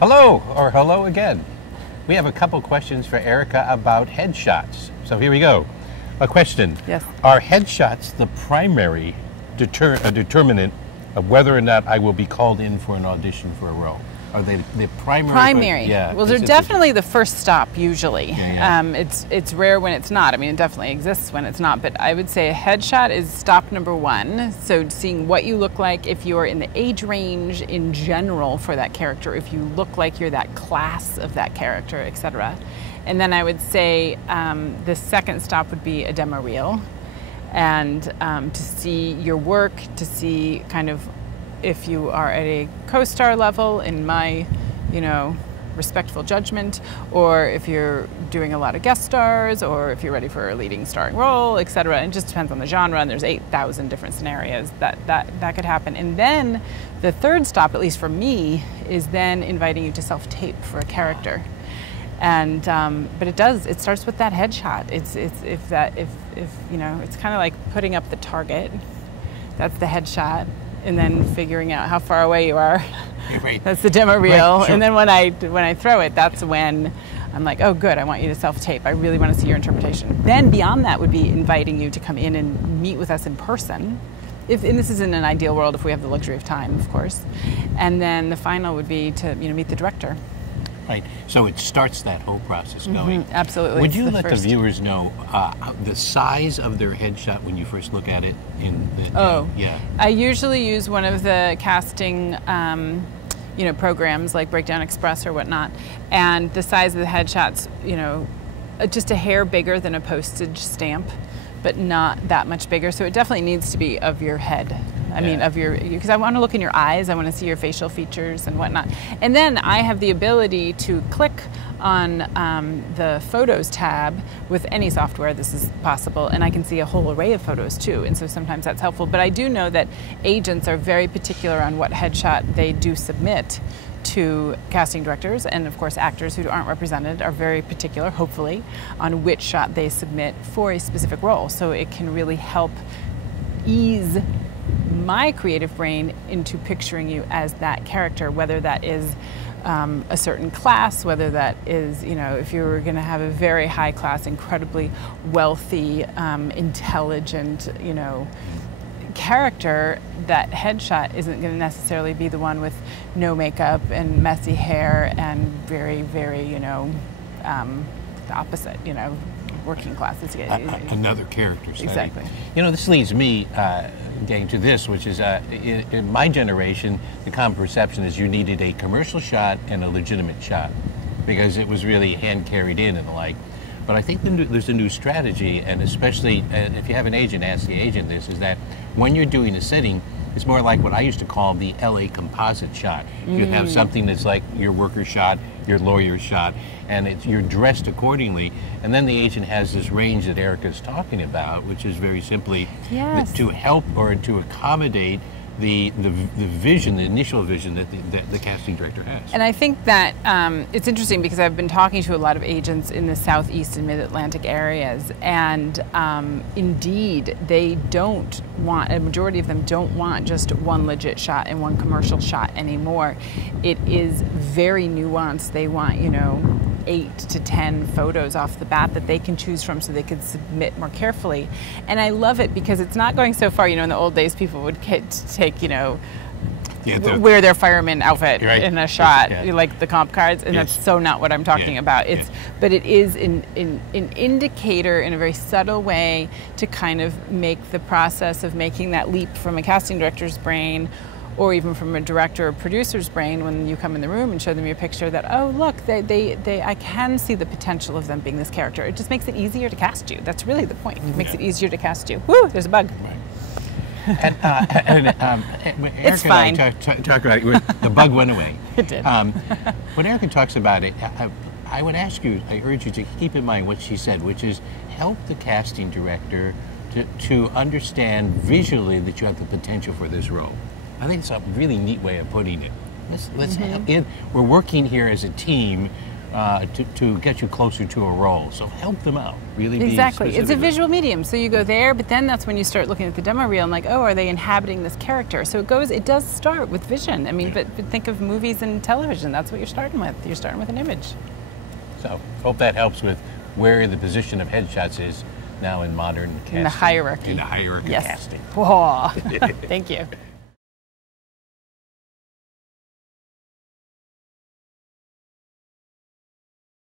Hello, or hello again. We have a couple questions for Erica about headshots. So here we go. A question. Yes. Are headshots the primary determinant of whether or not I will be called in for an audition for a role? Are they the primary? Primary. Yeah. Well, they're definitely the first stop usually. Yeah, yeah. It's rare when it's not. I mean, it definitely exists when it's not. But I would say a headshot is stop number one. So seeing what you look like, if you're in the age range in general for that character, if you look like you're that class of that character, etc. And then I would say the second stop would be a demo reel, and to see your work, to see kind of if you are at a co-star level, in my, respectful judgment, or if you're doing a lot of guest stars, or if you're ready for a leading starring role, etc. It just depends on the genre, and there's 8,000 different scenarios that could happen. And then the third stop, at least for me, is then inviting you to self-tape for a character. And but it starts with that headshot. It's kind of like putting up the target. That's the headshot. And then figuring out how far away you are. Right. That's the demo reel. Right, sure. And then when I throw it, that's when I'm like, oh, good, I want you to self-tape. I really want to see your interpretation. Then beyond that would be inviting you to come in and meet with us in person. And this is in an ideal world if we have the luxury of time, of course. And then the final would be to meet the director. Right. So it starts that whole process going. Mm-hmm, absolutely. Would you let the viewers know the size of their headshot when you first look at it? Yeah. I usually use one of the casting programs like Breakdown Express or whatnot. And the size of the headshots, just a hair bigger than a postage stamp, but not that much bigger. So it definitely needs to be of your head. Because I want to look in your eyes, I want to see your facial features and whatnot. And then I have the ability to click on the Photos tab with any software. This is possible, and I can see a whole array of photos too, and so sometimes that's helpful. But I do know that agents are very particular on what headshot they do submit to casting directors, and of course actors who aren't represented are very particular, hopefully, on which shot they submit for a specific role. So it can really help ease my creative brain into picturing you as that character, whether that is a certain class, whether that is, if you were going to have a very high class, incredibly wealthy, intelligent, character, that headshot isn't going to necessarily be the one with no makeup and messy hair and very, very, the opposite, working class. Another character study. Exactly. This leads me getting to this, which is in my generation, the common perception is you needed a commercial shot and a legitimate shot because it was really hand carried in and the like. But I think there's a new strategy, and especially if you have an agent, ask the agent this, is that when you're doing a setting, it's more like what I used to call the LA composite shot. You have something that's like your worker shot, your lawyer shot, and you're dressed accordingly. And then the agent has this range that Erica's talking about, which is very simply to help or to accommodate the vision, the initial vision that the casting director has. And I think that it's interesting because I've been talking to a lot of agents in the Southeast and Mid-Atlantic areas, and indeed a majority of them don't want just one legit shot and one commercial shot anymore. It is very nuanced. They want, 8 to 10 photos off the bat that they can choose from so they can submit more carefully. And I love it because it's not going so far. In the old days, people would take, wear their fireman outfit in a shot, like the comp cards, and that's so not what I'm talking about. But it is an indicator in a very subtle way to kind of make the process of making that leap from a casting director's brain or even from a director or producer's brain when you come in the room and show them your picture that, oh, look, I can see the potential of them being this character. It just makes it easier to cast you. That's really the point. It makes it easier to cast you. Woo, there's a bug. Right. It's fine. Talk about it. The bug went away. It did. When Erica talks about it, I would ask you, I urge you to keep in mind what she said, which is help the casting director to understand visually that you have the potential for this role. I think it's a really neat way of putting it. We're working here as a team. to get you closer to a role. So help them out. Really be Exactly. It's a specific. visual medium. So you go there, but then that's when you start looking at the demo reel and like, oh, are they inhabiting this character? So it does start with vision. I mean, but think of movies and television. That's what you're starting with. You're starting with an image. So hope that helps with where the position of headshots is now in modern casting. In the hierarchy. In the hierarchy Yes. casting. Whoa. Thank you.